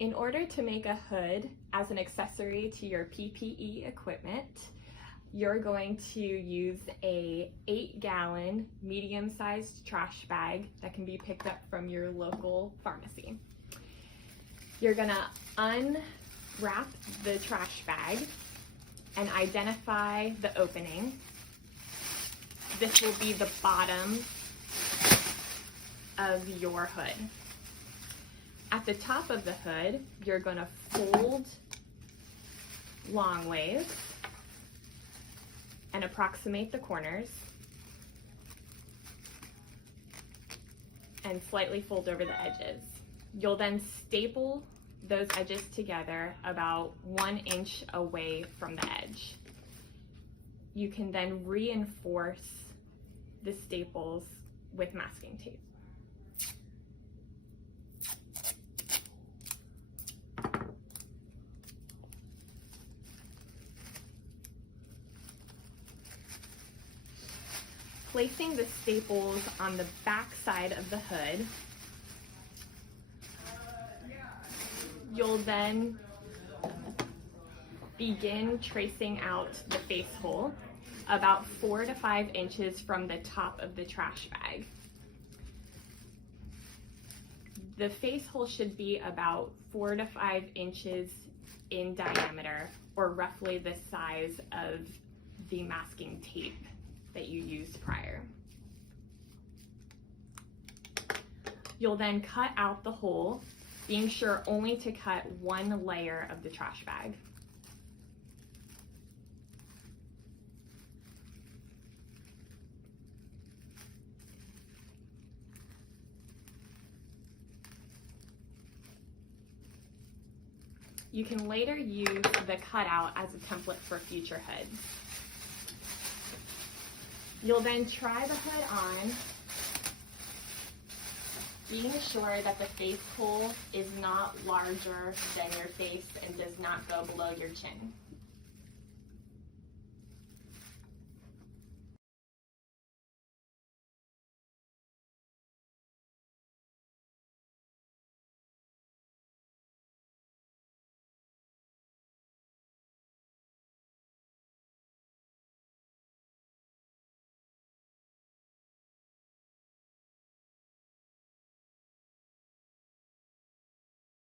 In order to make a hood as an accessory to your PPE equipment, you're going to use a 8-gallon medium-sized trash bag that can be picked up from your local pharmacy. You're gonna unwrap the trash bag and identify the opening. This will be the bottom of your hood. At the top of the hood, you're gonna fold long ways and approximate the corners and slightly fold over the edges. You'll then staple those edges together about 1 inch away from the edge. You can then reinforce the staples with masking tape. Placing the staples on the back side of the hood, you'll then begin tracing out the face hole about 4 to 5 inches from the top of the trash bag. The face hole should be about 4 to 5 inches in diameter, or roughly the size of the masking tape that you used prior. You'll then cut out the hole, being sure only to cut 1 layer of the trash bag. You can later use the cutout as a template for future hoods. You'll then try the hood on, being sure that the face hole is not larger than your face and does not go below your chin.